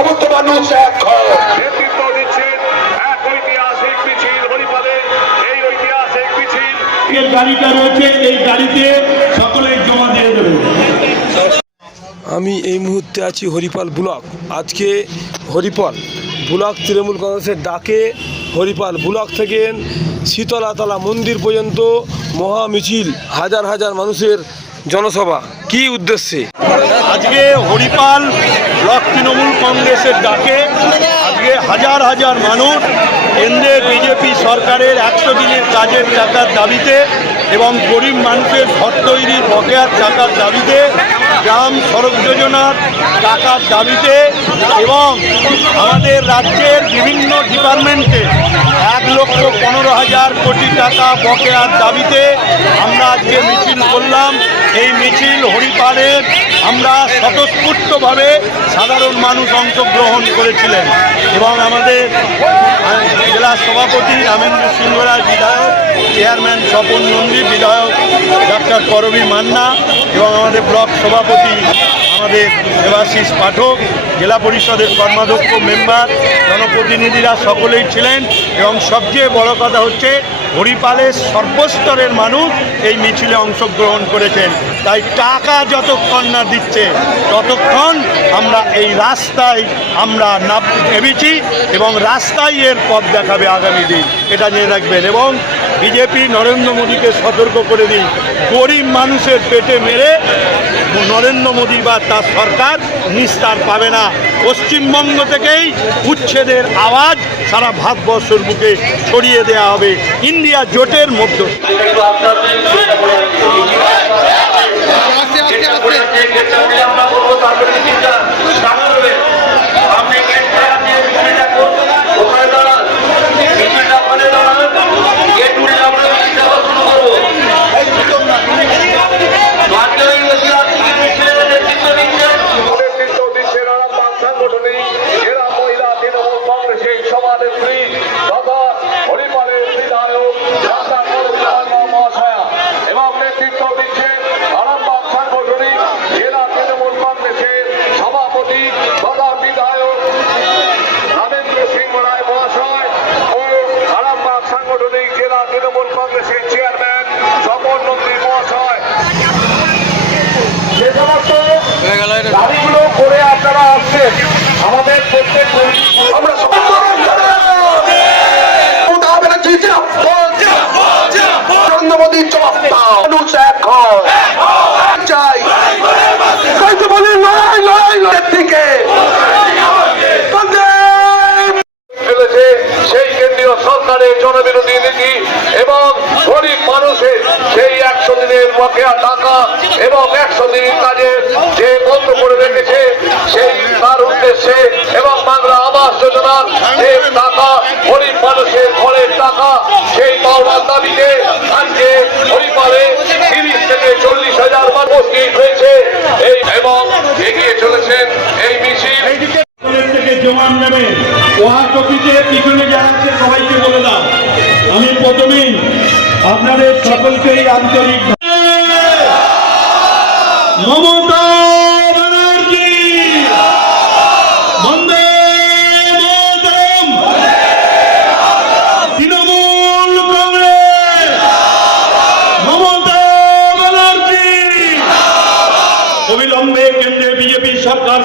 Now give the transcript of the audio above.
সমস্ত মানুষ এক হয়। নেতৃত্ব দিচ্ছেন এক ঐতিহাসিক মিছিল হরিপালে। এই ঐতিহাসিক মিছিল গাড়িটা রয়েছে, এই গাড়িতে সকলে জমা দিয়ে দেবে। আমি এই মুহূর্তে আছি হরিপাল ব্লক। আজকে হরিপাল ব্লক তৃণমূল কংগ্রেসের ডাকে হরিপাল ব্লক থেকে শীতলাতলা মন্দির পর্যন্ত মহা মিছিল, হাজার হাজার মানুষের জনসভা। কি উদ্দেশ্যে? আজকে হরিপাল ব্লক তৃণমূল কংগ্রেসের ডাকে আজকে হাজার হাজার মানুষ কেন্দ্রের বিজেপি সরকারের 100 দিনের কাজের টাকার দাবিতে এবং গরিব মানুষের ঘর তৈরির বকেয়ার টাকার দাবিতে, গ্রাম সড়ক যোজনার টাকার দাবিতে এবং আমাদের রাজ্যের বিভিন্ন ডিপার্টমেন্টে 1,15,000 কোটি টাকা বকেয়ার দাবিতে আমরা আজকে মিছিল করলাম। এই মিছিল হরিপালের আমরা স্বতঃস্ফূর্তভাবে সাধারণ মানুষ অংশগ্রহণ করেছিলেন এবং আমাদের জেলা সভাপতি রামেন্দ্র সিংহ রায়, বিধায়ক চেয়ারম্যান স্বপন নন্দী, বিধায়ক ডক্টর করবী মান্না এবং আমাদের ব্লক সভাপতি আমাদের দেবাশিস পাঠক, জেলা পরিষদের কর্মাধ্যক্ষ, মেম্বার, জনপ্রতিনিধিরা সকলেই ছিলেন। এবং সবচেয়ে বড় কথা হচ্ছে হরিপালের সর্বস্তরের মানুষ এই মিছিলে অংশগ্রহণ করেছেন। তাই টাকা যতক্ষণ না দিচ্ছে ততক্ষণ আমরা এই রাস্তায় আমরা নেমেছি এবং রাস্তায় এর পথ দেখাবে আগামী দিন, এটা নিয়ে রাখবেন। এবং বিজেপি নরেন্দ্র মোদীকে সতর্ক করে দিন, গরিব মানুষের পেটে মেরে নরেন্দ্র মোদী বা তার সরকার নিস্তার পাবে না। পশ্চিমবঙ্গ থেকেই উচ্ছেদের আওয়াজ সারা ভারতবর্ষের বুকে ছড়িয়ে দেওয়া হবে ইন্ডিয়া জোটের মধ্যে। তৃণমূল কংগ্রেসের চেয়ারম্যান স্বপন নন্দী মহাশয়, যে সমস্ত গাড়িগুলো করে আপনারা আসছেন, আমাদের প্রত্যেক আমরা নরেন্দ্র মোদীর জবাব দাও, মানুষ এক হয় চাই বলি লড়াই লড়াই লড়াই থেকে ফেলেছে সেই কেন্দ্রীয় সরকারের জনবিরোধী নীতি এবং গরিব মানুষের সেই 100 দিনের বকেয়া টাকা এবং 100 দিনের কাজে যে বন্ধ করে রেখেছে সেই তার উদ্দেশ্যে এবং বাংলা আবাস যোজনার যে টাকা, গরিব মানুষের ঘরের টাকা, সেই পাওনার দাবিতে আজকে হরিপালে 30 থেকে 40,000 মানুষ হয়েছে এবং এগিয়ে চলেছেন এই মিছিল। থেকে জমান নেবে ওয়াকফিতে পিছনে যারা আছে সবাইকে বলে দাও। আমি প্রথমেই আপনাদের সকলকেই আন্তরিক মমতা ব্যানার্জি বন্দে মাতরম, তৃণমূল কংগ্রেস মমতা ব্যানার্জি, অবিলম্বে কেন্দ্রে বিজেপি সরকার